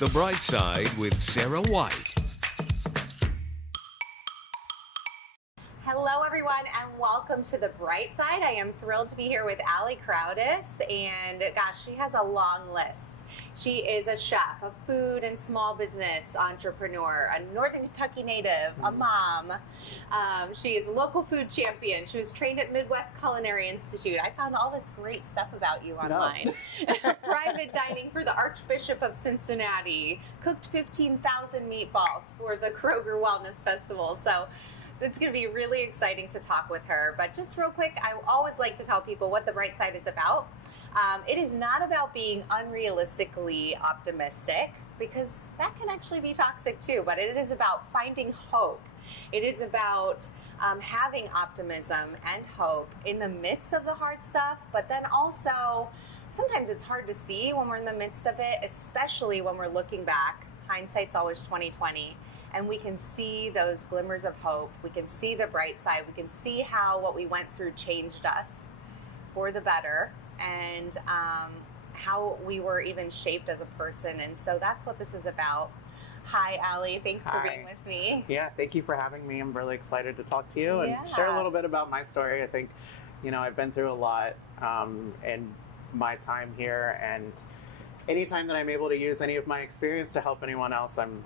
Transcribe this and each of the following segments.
The Bright Side with Sarah White. Hello, everyone, and welcome to The Bright Side. I am thrilled to be here with Ali Crowdus, and gosh, she has a long list. She is a chef, a food and small business entrepreneur, a Northern Kentucky native, a mom. She is a local food champion. She was trained at Midwest Culinary Institute. I found all this great stuff about you online. Private dining for the Archbishop of Cincinnati. Cooked 15,000 meatballs for the Kroger Wellness Festival. So it's going to be really exciting to talk with her. But just real quick, I always like to tell people what The Bright Side is about. It is not about being unrealistically optimistic, because that can actually be toxic too, but it is about finding hope. It is about having optimism and hope in the midst of the hard stuff, but then also sometimes it's hard to see when we're in the midst of it, especially when we're looking back. Hindsight's always 20/20. And we can see those glimmers of hope. We can see the bright side. We can see how what we went through changed us for the better, and how we were even shaped as a person. And so that's what this is about. Hi, Ali. Thanks for being with me. Yeah, thank you for having me. I'm really excited to talk to you and share a little bit about my story. I think, I've been through a lot in my time here, and anytime that I'm able to use any of my experience to help anyone else, I'm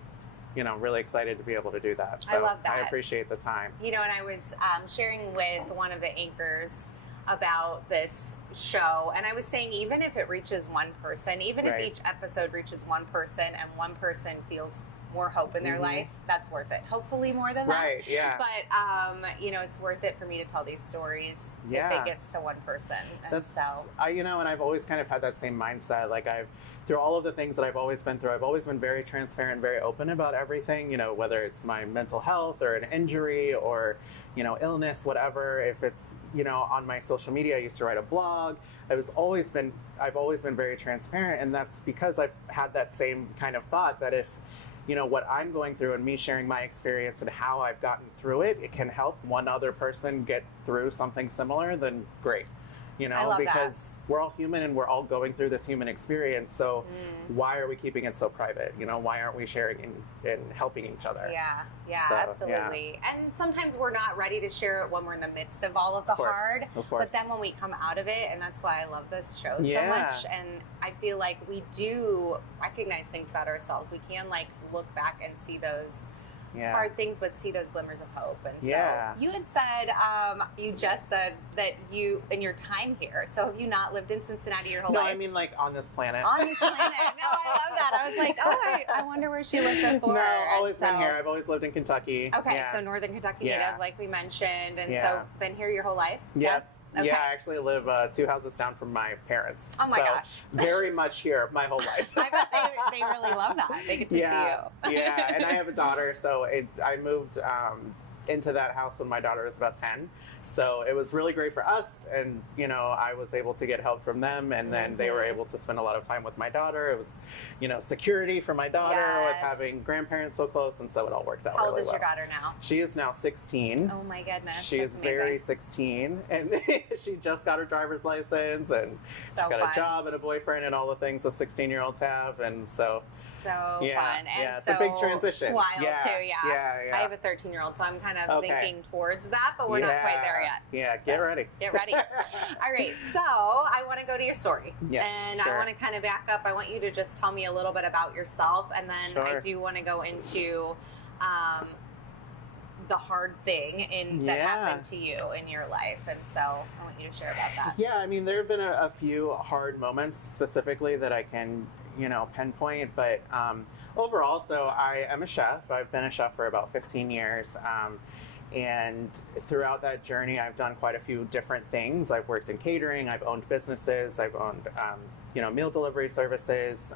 really excited to be able to do that. So I love that. I appreciate the time. And I was sharing with one of the anchors about this show, and I was saying, even if it reaches one person, even if each episode reaches one person and one person feels more hope in their life, that's worth it. Hopefully more than that. Right, yeah. But, it's worth it for me to tell these stories if it gets to one person. And and I've always kind of had that same mindset. Like, through all of the things that I've always been through, I've always been very transparent, very open about everything, whether it's my mental health or an injury or, illness, whatever. If it's, on my social media, I used to write a blog. I've always been very transparent. And that's because I've had that same kind of thought that if, what I'm going through and me sharing my experience and how I've gotten through it, it can help one other person get through something similar, then great. Because we're all human and we're all going through this human experience. So why are we keeping it so private? Why aren't we sharing and helping each other? Yeah, absolutely. Yeah. And sometimes we're not ready to share it when we're in the midst of all of the hard. Of course. But then when we come out of it, and that's why I love this show so much. And I feel like we do recognize things about ourselves. We can look back and see those hard things, but see those glimmers of hope. And so you had said, you just said that you, in your time here, so have you not lived in Cincinnati your whole life? No, I mean on this planet. On this planet. No, I love that. I was like, I wonder where she lived before. No, always been here. I've always lived in Kentucky. Okay, so Northern Kentucky native, like we mentioned, and so been here your whole life? Yes. Okay. Yeah, I actually live 2 houses down from my parents. Oh my gosh. Very much here my whole life. I bet they really love that. They get to see you. Yeah, and I have a daughter, so I moved into that house when my daughter was about 10. So it was really great for us, and I was able to get help from them, and then they were able to spend a lot of time with my daughter. It was, security for my daughter with having grandparents so close, and so it all worked out really well. How old is your daughter now? She is now 16. Oh my goodness. She is very 16, and she just got her driver's license, and she's got a job and a boyfriend and all the things that 16-year-olds have, and so fun. And it's a big transition. Wild too, I have a 13-year-old, so I'm kind of thinking towards that, but we're not quite there yet. Yeah, get ready. Get ready. All right, so I want to go to your story. Yes, and I want to kind of back up. I want you to just tell me a little bit about yourself, and then I do want to go into the hard thing that happened to you in your life, and so I want you to share about that. Yeah, I mean, there have been a few hard moments specifically that I can pinpoint, but overall, so I am a chef. I've been a chef for about 15 years. And throughout that journey, I've done quite a few different things. I've worked in catering, I've owned businesses, I've owned, meal delivery services.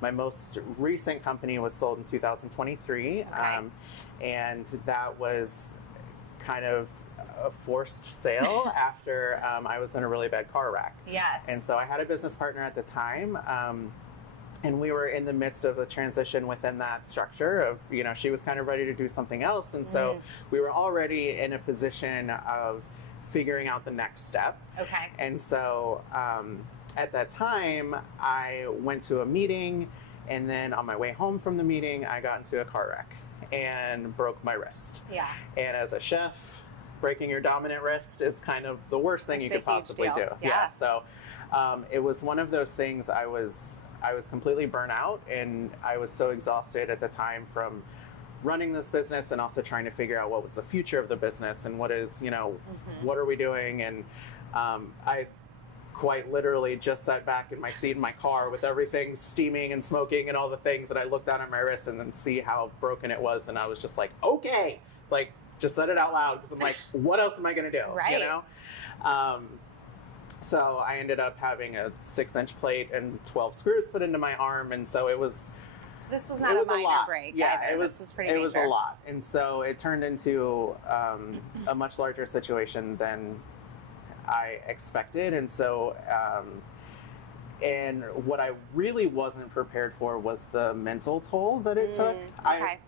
My most recent company was sold in 2023. And that was kind of a forced sale after I was in a really bad car wreck. Yes. And so I had a business partner at the time. And we were in the midst of a transition within that structure of, she was kind of ready to do something else. And so we were already in a position of figuring out the next step. Okay. And so at that time, I went to a meeting And then on my way home from the meeting, I got into a car wreck and broke my wrist. Yeah. And as a chef, breaking your dominant wrist is kind of the worst thing you could possibly do. Yeah. So it was one of those things. I was completely burnt out, and I was so exhausted at the time from running this business and also trying to figure out what was the future of the business and what is, what are we doing? And I quite literally just sat back in my seat in my car with everything steaming and smoking and all the things, that I looked down at my wrist and then see how broken it was. And I was just like, okay, like just said it out loud, because I'm like, what else am I going to do? Right. So I ended up having a 6-inch plate and 12 screws put into my arm. And so it was, so this was not a minor break. Yeah, either. it was. This was pretty major. It was a lot, and so it turned into a much larger situation than I expected. And so, and what I really wasn't prepared for was the mental toll that it took. Okay.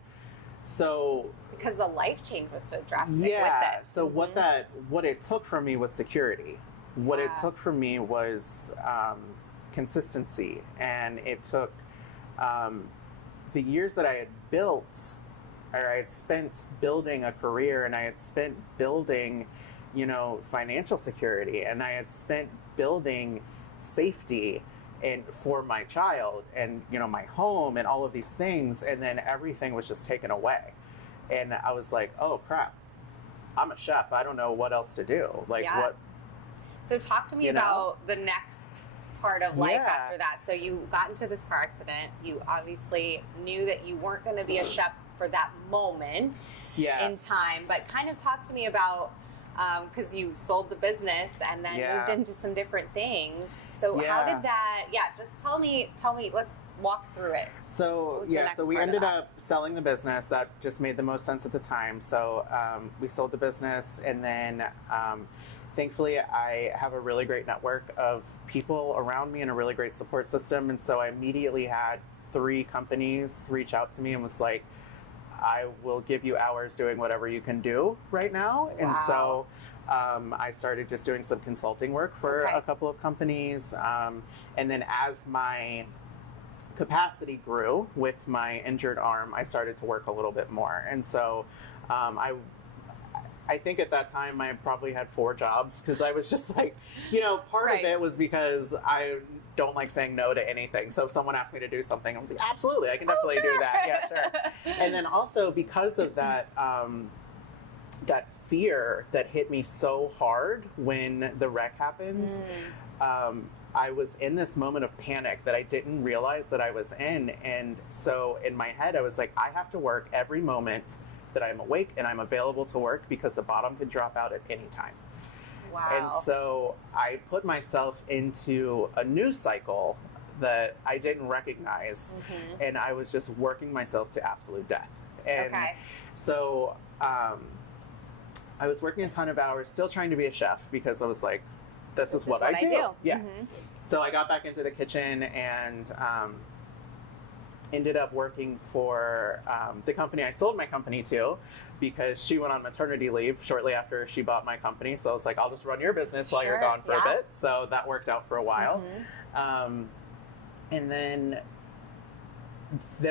So because the life change was so drastic with yeah. it. So what it took from me was security. What it took from me was consistency, and it took the years that I had built, or I had spent building a career, and I had spent building, financial security, and I had spent building safety and for my child, and my home, and all of these things, and then everything was just taken away. And I was like, oh crap, I'm a chef, I don't know what else to do. What? So talk to me about the next part of life after that. So you got into this car accident. You obviously knew that you weren't going to be a chef for that moment in time, but kind of talk to me about, because you sold the business and then moved into some different things. So how did that, just tell me, let's walk through it. So so we ended up selling the business. That just made the most sense at the time. So we sold the business, and then thankfully, I have a really great network of people around me and a really great support system. And so I immediately had 3 companies reach out to me and was like, I will give you hours doing whatever you can do right now. Wow. And so I started just doing some consulting work for a couple of companies. And then as my capacity grew with my injured arm, I started to work a little bit more. And so I think at that time I probably had 4 jobs, because I was just like, part of it was because I don't like saying no to anything. So if someone asked me to do something, I'm like, absolutely, I can definitely do that. Yeah, sure. And then also because of that, that fear that hit me so hard when the wreck happened, I was in this moment of panic that I didn't realize that I was in. And so in my head, I was like, I have to work every moment that I'm awake and I'm available to work, because the bottom could drop out at any time. Wow. And so I put myself into a news cycle that I didn't recognize, and I was just working myself to absolute death. And so I was working a ton of hours, still trying to be a chef, because I was like, this is what I do. Yeah. So I got back into the kitchen and ended up working for the company I sold my company to, because she went on maternity leave shortly after she bought my company. So I was like, I'll just run your business while you're gone for a bit. So that worked out for a while. And then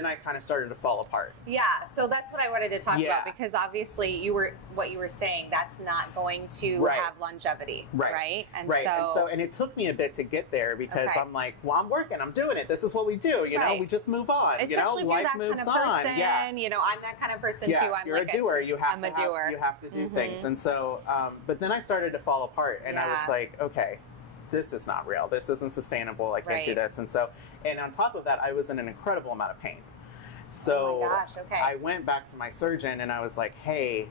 I kind of started to fall apart. Yeah, so that's what I wanted to talk about, because obviously what you were saying, that's not going to have longevity, right? And and it took me a bit to get there, because I'm like, well, I'm working, I'm doing it. This is what we do, we just move on. Especially if life you're that moves kind of person, on. Yeah. I'm that kind of person too. I'm you're like a doer. You have to do Mm-hmm. things. And so, but then I started to fall apart, and I was like, okay, this is not real. This isn't sustainable. I can't do this. And so, and on top of that, I was in an incredible amount of pain. So oh my gosh, okay. I went back to my surgeon and I was like, hey,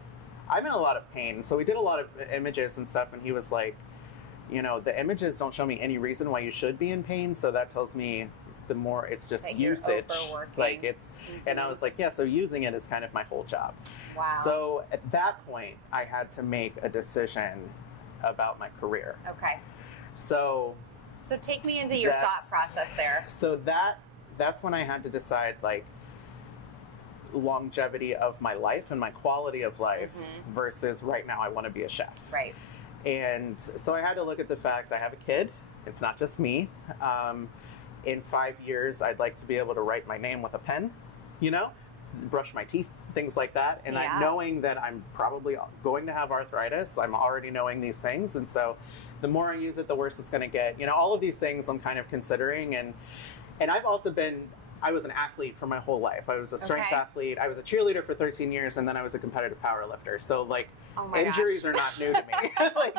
I'm in a lot of pain. So we did a lot of images and stuff. And he was like, the images don't show me any reason why you should be in pain. So that tells me the more it's just that usage. Like it's, and I was like, yeah, so using it is kind of my whole job. Wow. So at that point, I had to make a decision about my career. Okay. So take me into your thought process there. So that's when I had to decide, like, longevity of my life and my quality of life versus right now I want to be a chef. Right. And so I had to look at the fact I have a kid. It's not just me. in 5 years, I'd like to be able to write my name with a pen, you know, brush my teeth, things like that. And I'm knowing that I'm probably going to have arthritis. I'm already knowing these things. And so the more I use it, the worse it's going to get. You know, all of these things I'm kind of considering. And I've also I was an athlete for my whole life. I was a strength athlete. I was a cheerleader for 13 years, and then I was a competitive power lifter. So, like, injuries are not new to me. Like,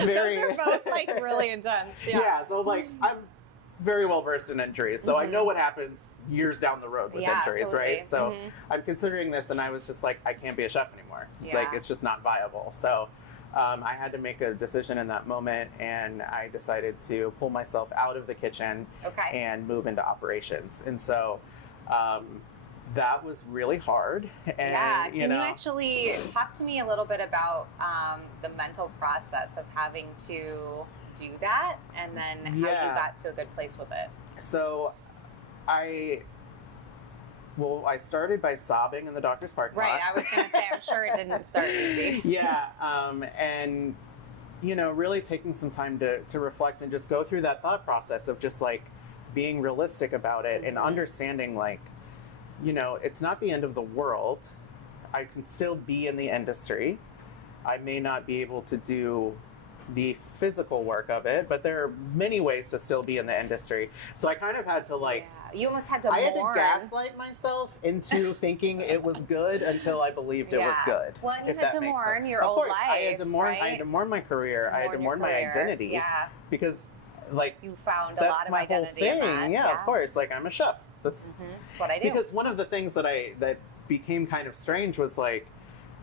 very. Those are both, like, really intense. Yeah. So, like, I'm very well versed in injuries. So I know what happens years down the road with injuries, absolutely. right? So I'm considering this, and I was just like, I can't be a chef anymore. Like, it's just not viable. So I had to make a decision in that moment, and I decided to pull myself out of the kitchen and move into operations. And so that was really hard. And, can you actually talk to me a little bit about the mental process of having to do that, and then how you got to a good place with it? So I started by sobbing in the doctor's parking lot. Right, I was going to say, I'm sure it didn't start easy. And, you know, really taking some time to reflect and just go through that thought process of just, like, being realistic about it and understanding, like, you know, it's not the end of the world. I can still be in the industry. I may not be able to do the physical work of it, but there are many ways to still be in the industry. So I kind of had to, like, you almost had to mourn. I had to gaslight myself into thinking it was good until I believed it was good. Well, and you had to mourn your old life. I had to mourn. Right? I had to mourn my career. I had to mourn my identity. Yeah. Because, like, you found a lot of identity in that. Yeah, of course. Like, I'm a chef. That's what I do. Because one of the things that became kind of strange was, like,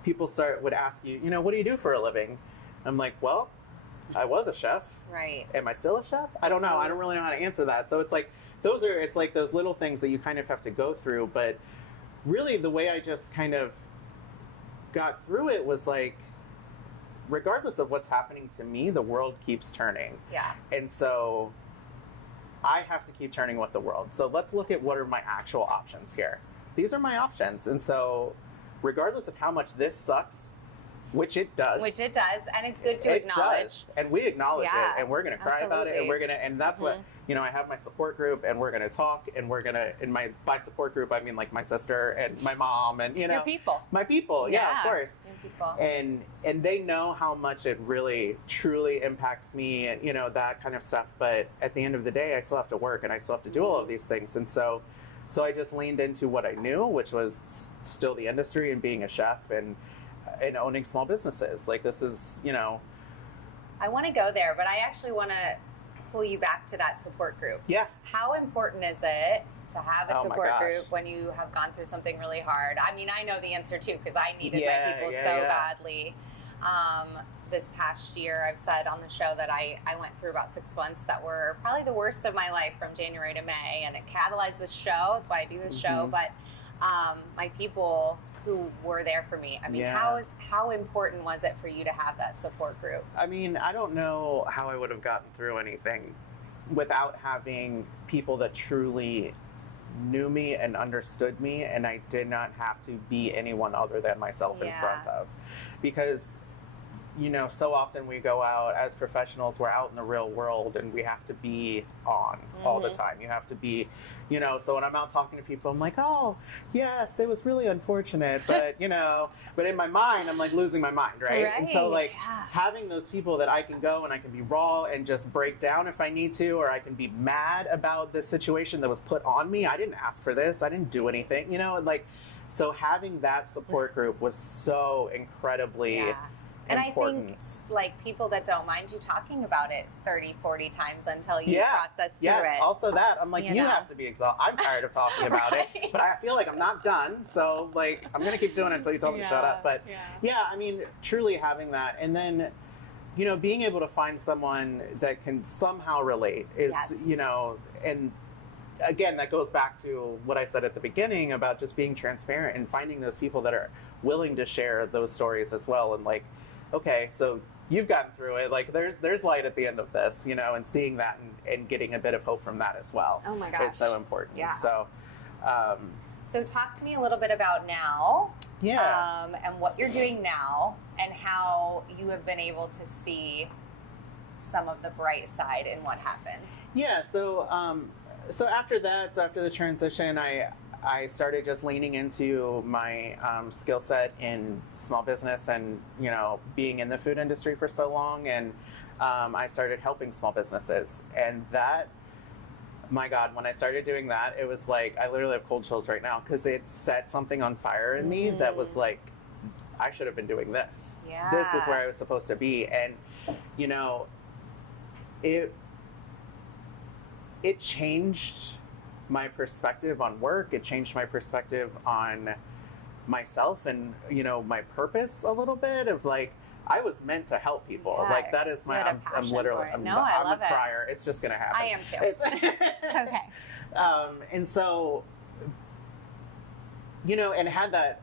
people would ask you, you know, what do you do for a living? I'm like, well, I was a chef. Right. Am I still a chef? I don't know. I don't really know how to answer that. So it's like it's like those little things that you kind of have to go through. But really, the way I just kind of got through it was, like, regardless of what's happening to me, the world keeps turning. Yeah. And so I have to keep turning with the world. So let's look at what are my actual options here. These are my options. And so regardless of how much this sucks, which it does. And it's good to acknowledge. Does. And we acknowledge it, and we're going to cry about it, and that's what, you know, I have my support group, and we're going to talk, and we're going to, by support group, I mean, like, my sister and my mom, and, you know. Your people. My people, yeah, of course. Your people. And they know how much it really, truly impacts me, and, you know, that kind of stuff, but at the end of the day, I still have to work, and I still have to do all of these things, and so I just leaned into what I knew, which was still the industry and being a chef, and owning small businesses. Like, this is, you know. I want to go there, but I actually want to pull you back to that support group. Yeah. How important is it to have a support group when you have gone through something really hard? I mean, I know the answer too, because I needed my people so badly. This past year, I've said on the show that I went through about 6 months that were probably the worst of my life from January to May, and it catalyzed this show. That's why I do this show. But my people who were there for me, I mean, how important was it for you to have that support group? I mean, I don't know how I would have gotten through anything without having people that truly knew me and understood me, and I did not have to be anyone other than myself in front of. Because, you know, so often we go out as professionals, we're out in the real world, and we have to be on all the time. You have to be, you know, so when I'm out talking to people, I'm like, oh, yes, it was really unfortunate, but, you know, but in my mind, I'm like losing my mind, right? And so, like, having those people that I can go and I can be raw and just break down if I need to, or I can be mad about the situation that was put on me. I didn't ask for this. I didn't do anything, you know, and, like, so having that support group was so incredibly and important. I think, like, people that don't mind you talking about it 30, 40 times until you process through it. Yes, also that. I'm like, you have to be exhausted. I'm tired of talking about it, but I feel like I'm not done. So, like, I'm going to keep doing it until you tell me to shut up. But, I mean, truly having that. And then, you know, being able to find someone that can somehow relate is, you know, and again, that goes back to what I said at the beginning about just being transparent and finding those people that are willing to share those stories as well. And, like, okay, so you've gotten through it. Like, there's light at the end of this, you know, and seeing that and getting a bit of hope from that as well. Oh my gosh. Is so important. Yeah. So, so talk to me a little bit about now. Yeah. And what you're doing now, and how you have been able to see some of the bright side in what happened. Yeah. So, So after that, so after the transition, I started just leaning into my skill set in small business and, being in the food industry for so long. And I started helping small businesses. And that, my God, when I started doing that, it was like, I literally have cold chills right now because it set something on fire in me that was like, I should have been doing this. Yeah. This is where I was supposed to be. And, it changed my perspective on work. It changed my perspective on myself and, my purpose a little bit of like, I was meant to help people. Yeah, like that is my, I'm literally, I'm a crier. It's just going to happen. I am too. It's okay. And so, and had that,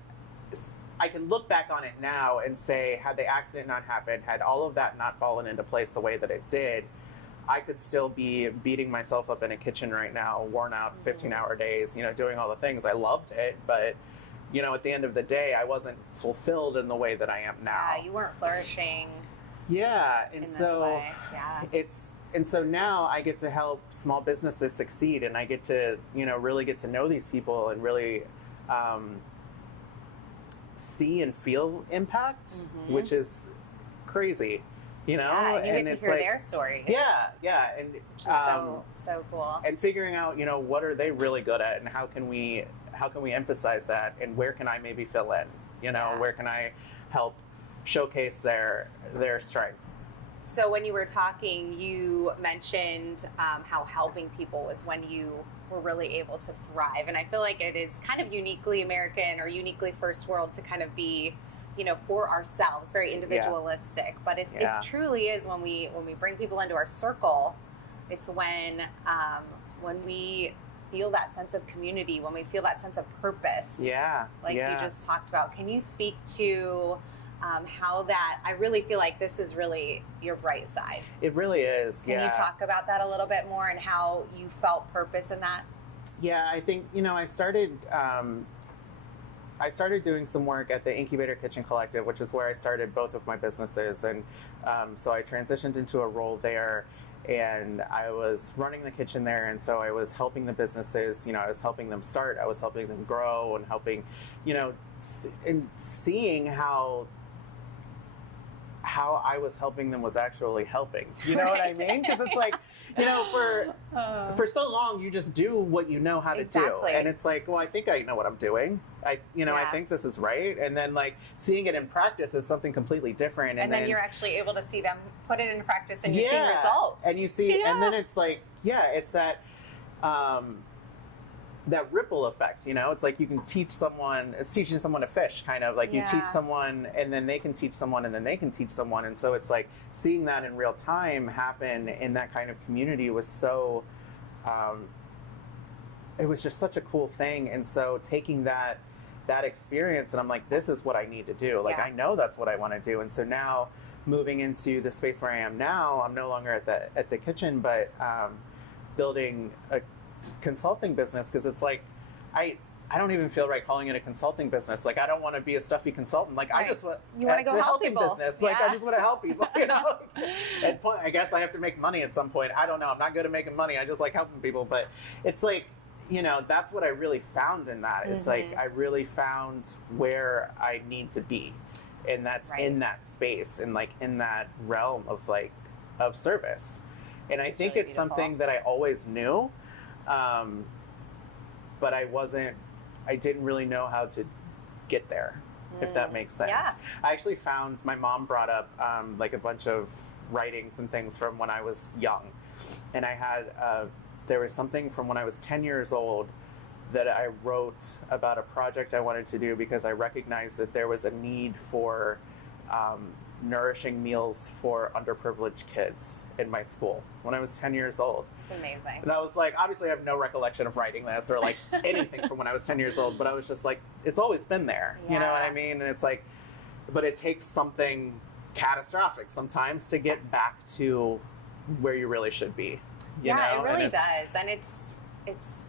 I can look back on it now and say, had the accident not happened, had all of that not fallen into place the way that it did, I could still be beating myself up in a kitchen right now, worn out 15-hour days, doing all the things. I loved it, but, at the end of the day, I wasn't fulfilled in the way that I am now. Yeah, you weren't flourishing. Yeah, and in so this way. Yeah. And so now I get to help small businesses succeed, and I get to, really get to know these people and really see and feel impact, which is crazy. Yeah, and you and get it's to hear like, their story. Yeah, and so cool. And figuring out, what are they really good at, and how can we emphasize that, and where can I maybe fill in, where can I help showcase their strengths. So when you were talking, you mentioned how helping people was when you were really able to thrive, and I feel like it is kind of uniquely American or uniquely first world to kind of be, for ourselves, very individualistic. Yeah. But it truly is when we bring people into our circle, it's when we feel that sense of community, when we feel that sense of purpose. Yeah. Like you just talked about. Can you speak to how that, I really feel like this is really your bright side. It really is. Can you talk about that a little bit more and how you felt purpose in that? Yeah, I think, I started doing some work at the Incubator Kitchen Collective, which is where I started both of my businesses. And so I transitioned into a role there, and I was running the kitchen there. And so I was helping the businesses, I was helping them start, I was helping them grow, and helping, and seeing how I was helping them was actually helping. You know what I mean? Because it's like, for so long, you just do what you know how to do. And it's like, well, I think I know what I'm doing. I think this is right. And then like seeing it in practice is something completely different. And then you're actually able to see them put it into practice and you're seeing results. And you see, and then it's like, it's that, that ripple effect, it's like you can teach someone, it's teaching someone to fish, kind of like you teach someone and then they can teach someone and then they can teach someone. And so it's like seeing that in real time happen in that kind of community was so, it was just such a cool thing. And so taking that experience and I'm like, this is what I need to do. Like, I know that's what I want to do. And so now moving into the space where I am now, I'm no longer at the kitchen, but building a consulting business, because it's like I don't even feel right calling it a consulting business. Like I don't want to be a stuffy consultant. Like I just want to go help people. Business. Like I just want to help people. At point, I guess I have to make money at some point. I don't know. I'm not good at making money. I just like helping people. But it's like that's what I really found in that. It's like I really found where I need to be, and that's in that space and like in that realm of service. And I think it's something that I always knew. But I didn't really know how to get there, if that makes sense. Yeah. I actually found, my mom brought up like a bunch of writings and things from when I was young. And I had, there was something from when I was 10 years old that I wrote about a project I wanted to do because I recognized that there was a need for nourishing meals for underprivileged kids in my school when I was 10 years old. It's amazing. And I was like, obviously I have no recollection of writing this or like anything from when I was 10 years old, but I was just like, it's always been there. You know what I mean? And it's like, but it takes something catastrophic sometimes to get back to where you really should be. You know? It really does. And it's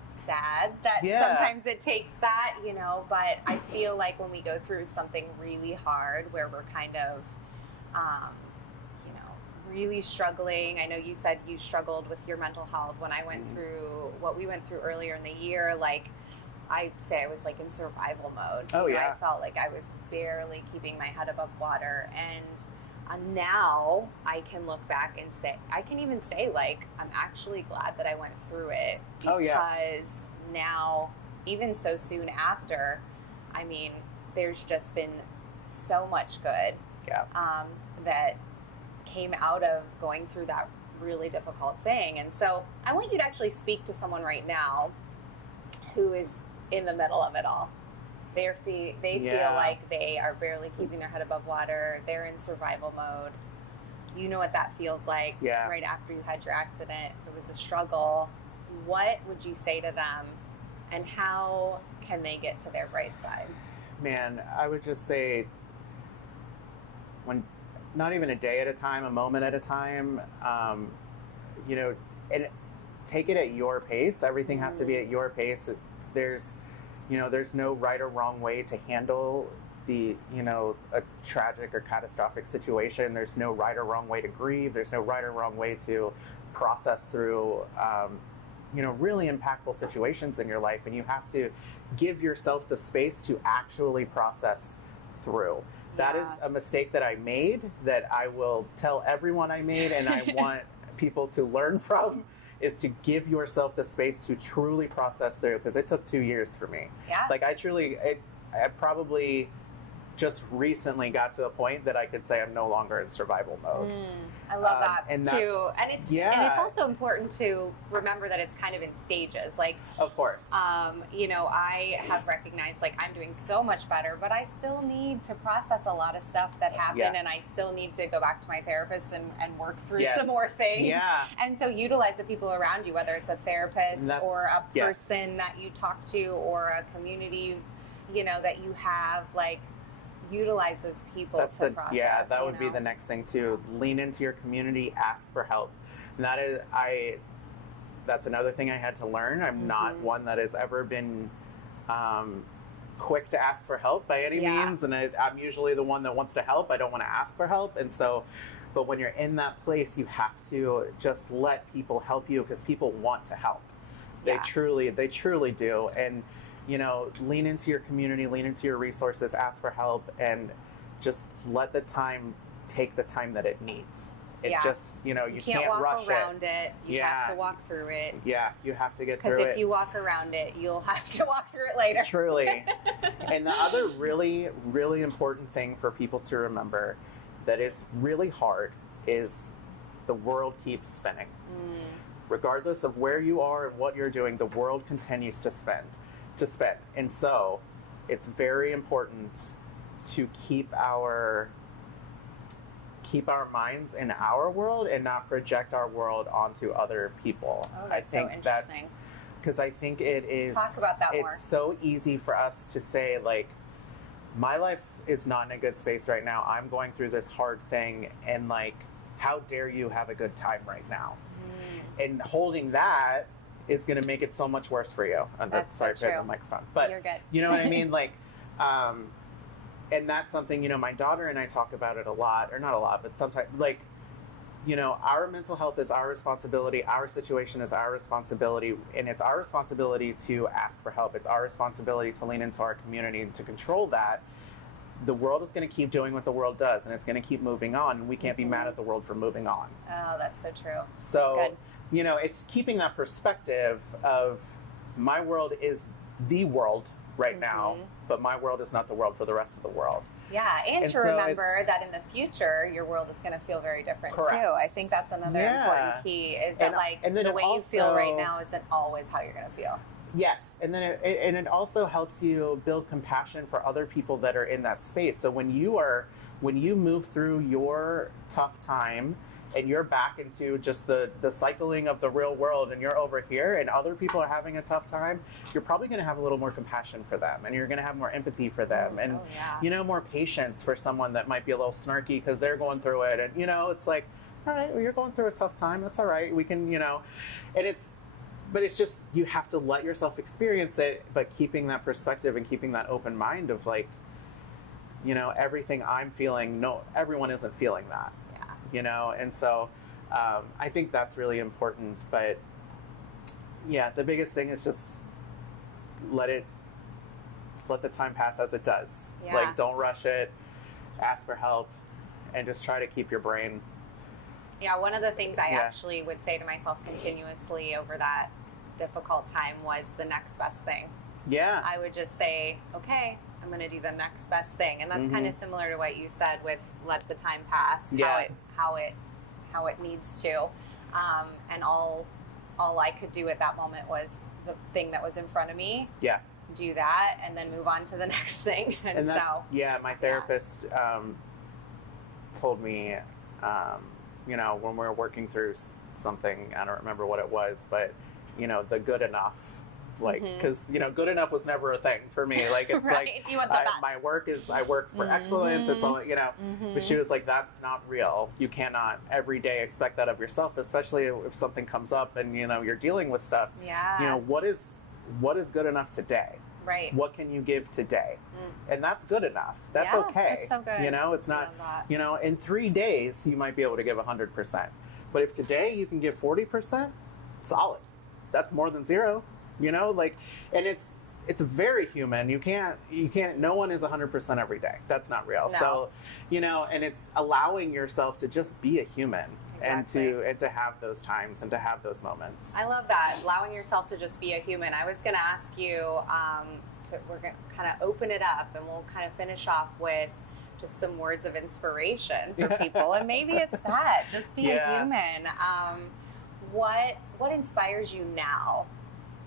sad that sometimes it takes that, but I feel like when we go through something really hard where we're kind of, really struggling. I know you said you struggled with your mental health when I went through what we went through earlier in the year. Like, I say I was like in survival mode. Oh, yeah. I felt like I was barely keeping my head above water. And now I can look back and say, I can even say, like, I'm actually glad that I went through it. Because Oh, yeah. now, even so soon after, I mean, there's just been so much good that came out of going through that really difficult thing. And so I want you to actually speak to someone right now who is in the middle of it all. They feel like they are barely keeping their head above water. They're in survival mode. You know what that feels like right after you had your accident. It was a struggle. What would you say to them, and how can they get to their bright side? Man, I would just say, when not even a day at a time, a moment at a time, you know, and take it at your pace. Everything has to be at your pace. There's no right or wrong way to handle a tragic or catastrophic situation. There's no right or wrong way to grieve. There's no right or wrong way to process through, really impactful situations in your life. And you have to give yourself the space to actually process through. That is a mistake that I made, that I will tell everyone I made, and I want people to learn from, is to give yourself the space to truly process through, because it took 2 years for me. Yeah. Like, I probably just recently got to a point that I could say I'm no longer in survival mode. I love that and too. And it's also important to remember that it's kind of in stages. Like, of course, I have recognized, like, I'm doing so much better, but I still need to process a lot of stuff that happened, and I still need to go back to my therapist and work through some more things. Yeah. And so utilize the people around you, whether it's a therapist or a person that you talk to, or a community, that you have, like, utilize those people to process. Yeah, that would be the next thing too. Lean into your community, ask for help. And that's another thing I had to learn. I'm not one that has ever been quick to ask for help by any means. And I'm usually the one that wants to help. I don't want to ask for help. And so, but when you're in that place, you have to just let people help you, because people want to help. They truly do. And lean into your community, lean into your resources, ask for help, and just let the time take the time that it needs. It just, you can't rush it. Walk around it. You have to walk through it. Yeah, you have to get through it. Because if you walk around it, you'll have to walk through it later. Truly. And the other really, really important thing for people to remember that is really hard is the world keeps spinning. Regardless of where you are and what you're doing, the world continues to spin. And so it's very important to keep our minds in our world and not project our world onto other people. Oh, that's so interesting. Because I think it is. Talk about that more. It's so easy for us to say, like, my life is not in a good space right now. I'm going through this hard thing, and, like, how dare you have a good time right now? And holding that is going to make it so much worse for you. Sorry for the microphone. But you're good. You know what I mean? Like, and that's something, my daughter and I talk about it a lot, or not a lot, but sometimes, like, our mental health is our responsibility. Our situation is our responsibility. And it's our responsibility to ask for help. It's our responsibility to lean into our community and to control that. The world is going to keep doing what the world does, and it's going to keep moving on. And we can't be mad at the world for moving on. Oh, that's so true. So, that's good. It's keeping that perspective of, my world is the world right now, but my world is not the world for the rest of the world. Yeah, and to remember that in the future, your world is going to to feel very different too. I think that's another important key, is that the way you feel right now isn't always how you're going to feel. Yes, and then it also helps you build compassion for other people that are in that space. So when you move through your tough time, and you're back into just the cycling of the real world, and you're over here and other people are having a tough time, you're probably going to have a little more compassion for them, and you're going to have more empathy for them, and more patience for someone that might be a little snarky because they're going through it. And it's like, all right, well, you're going through a tough time, that's all right, we can, and but it's just, you have to let yourself experience it, but keeping that perspective and keeping that open mind of, like, everything I'm feeling, no, everyone isn't feeling that. you know? And so I think that's really important. But yeah, the biggest thing is just let the time pass as it does. Yeah. Like, don't rush it, ask for help, and just try to keep your brain. Yeah, one of the things I actually would say to myself continuously over that difficult time was the next best thing. Yeah. I would just say, okay, I'm going to do the next best thing. And that's kind of similar to what you said with let the time pass, how it needs to. And all I could do at that moment was the thing that was in front of me. Yeah. Do that and then move on to the next thing. And that, so my therapist told me, you know, when we were working through something, I don't remember what it was, but you know, the good enough, like, because you know, good enough was never a thing for me. Like, it's right. like You want the best. my work is, I work for excellence. It's all, you know. But she was like, that's not real. You cannot every day expect that of yourself, especially if something comes up and you know you're dealing with stuff. Yeah. You know, what is good enough today? Right. What can you give today? And that's good enough. That's okay. That's so good. You know, it's not, you know, in 3 days you might be able to give 100%. But if today you can give 40%, solid. That's more than zero, you know, like, and it's very human. You can't, no one is 100% every day. That's not real. No. So, you know, and it's allowing yourself to just be a human. Exactly. And to have those times and to have those moments. I love that, allowing yourself to just be a human. I was going to ask you, we're going to kind of open it up and we'll kind of finish off with just some words of inspiration for people. And maybe it's that, just be a human. What inspires you now?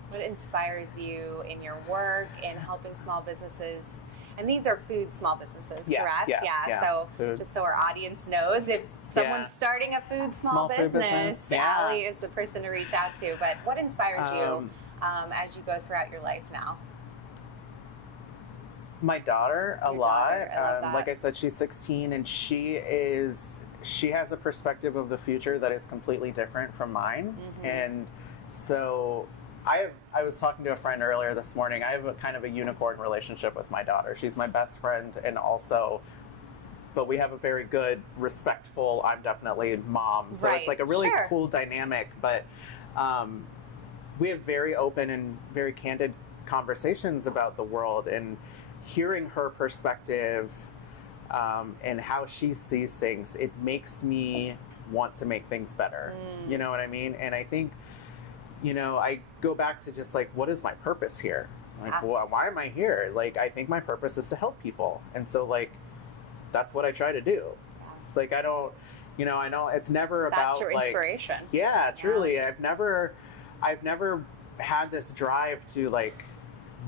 What inspires you in your work, in helping small businesses? And these are food small businesses, correct? Yeah. So food. Just so our audience knows, if someone's starting a food small business, Ali is the person to reach out to. But what inspires you as you go throughout your life now? My daughter, a Your lot. daughter, I love that. Like I said, she's 16 and she has a perspective of the future that is completely different from mine. And so I was talking to a friend earlier this morning. I have a kind of a unicorn relationship with my daughter. She's my best friend, and also, but we have a very good, respectful, I'm definitely mom. So it's like a really cool dynamic, but we have very open and very candid conversations about the world, and hearing her perspective and how she sees things, it makes me want to make things better. You know what I mean? And I think, you know, I go back to just like, what is my purpose here? Like, why am I here? Like, I think my purpose is to help people. And so, like, that's what I try to do. Like, I don't, you know, I know it's never about, that's your inspiration. Like, yeah, truly. I've never had this drive to, like,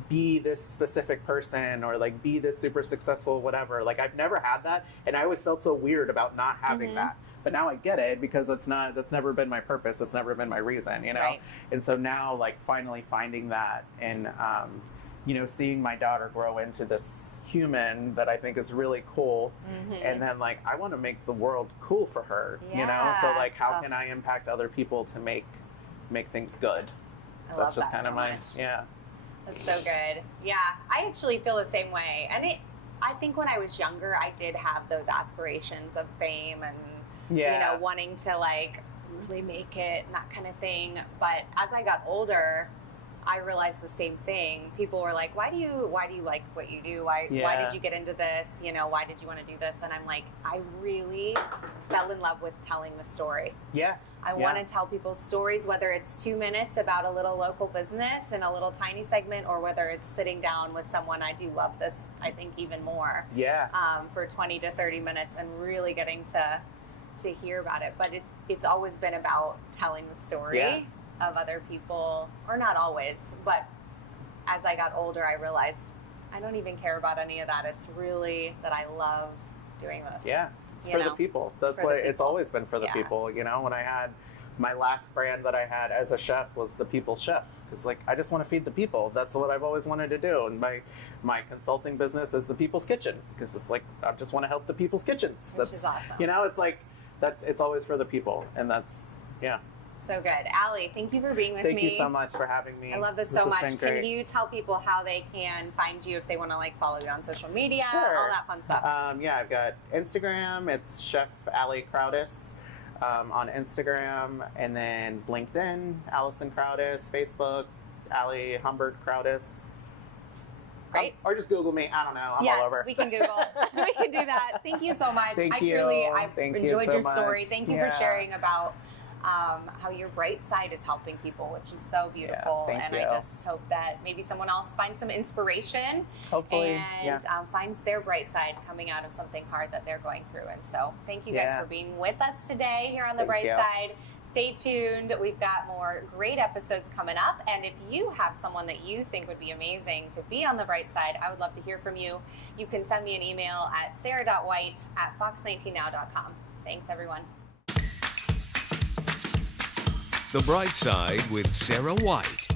be this specific person or, like, be this super successful, whatever. Like, I've never had that. And I always felt so weird about not having that. But now I get it, because that's never been my purpose. It's never been my reason, you know? Right. And so now, like, finally finding that and, you know, seeing my daughter grow into this human that I think is really cool. And then, like, I want to make the world cool for her, you know? So, like, how can I impact other people to make things good? That's just kind of my, That's so good. Yeah, I actually feel the same way. And I think when I was younger, I did have those aspirations of fame and, you know, wanting to, like, really make it and that kind of thing. But as I got older, I realized the same thing. People were like, why do you like what you do? Why did you get into this? You know, why did you want to do this? And I'm like, I really fell in love with telling the story. I want to tell people's stories, whether it's 2 minutes about a little local business in a little tiny segment, or whether it's sitting down with someone. I do love this, I think, even more. For 20 to 30 minutes and really getting to hear about it. But it's always been about telling the story of other people, or not always, but as I got older, I realized I don't even care about any of that. It's really that I love doing this. It's for the people. That's why it's always been for the people. You know, when I had my last brand that I had as a chef was the People's Chef. It's like, I just want to feed the people. That's what I've always wanted to do. And my consulting business is the People's Kitchen, because it's like, I just want to help the people's kitchens. Which is awesome. You know, it's like, it's always for the people. And that's, So good. Ali, thank you for being with me. Thank you so much for having me. I love this so much. Has been great. Can you tell people how they can find you if they want to like follow you on social media, Sure. all that fun stuff? Yeah, I've got Instagram. It's Chef Ali Crowdus on Instagram, and then LinkedIn, Allison Crowdus, Facebook, Ali Humbert Crowdus. Great. Or just Google me. I don't know. I'm all over. Yes, we can Google. We can do that. Thank you so much. Thank you. I've Thank you enjoyed so your much. story. Thank you for Yeah. sharing about how your bright side is helping people, which is so beautiful. thank and you. I just hope that maybe someone else finds some inspiration Hopefully. and finds their bright side coming out of something hard that they're going through. And so thank you guys Yeah. for being with us today here on The Thank Bright you. Side. Stay tuned. We've got more great episodes coming up. And if you have someone that you think would be amazing to be on the bright side, I would love to hear from you. You can send me an email at sarah.white@fox19now.com. Thanks, everyone. The Bright Side with Sarah White.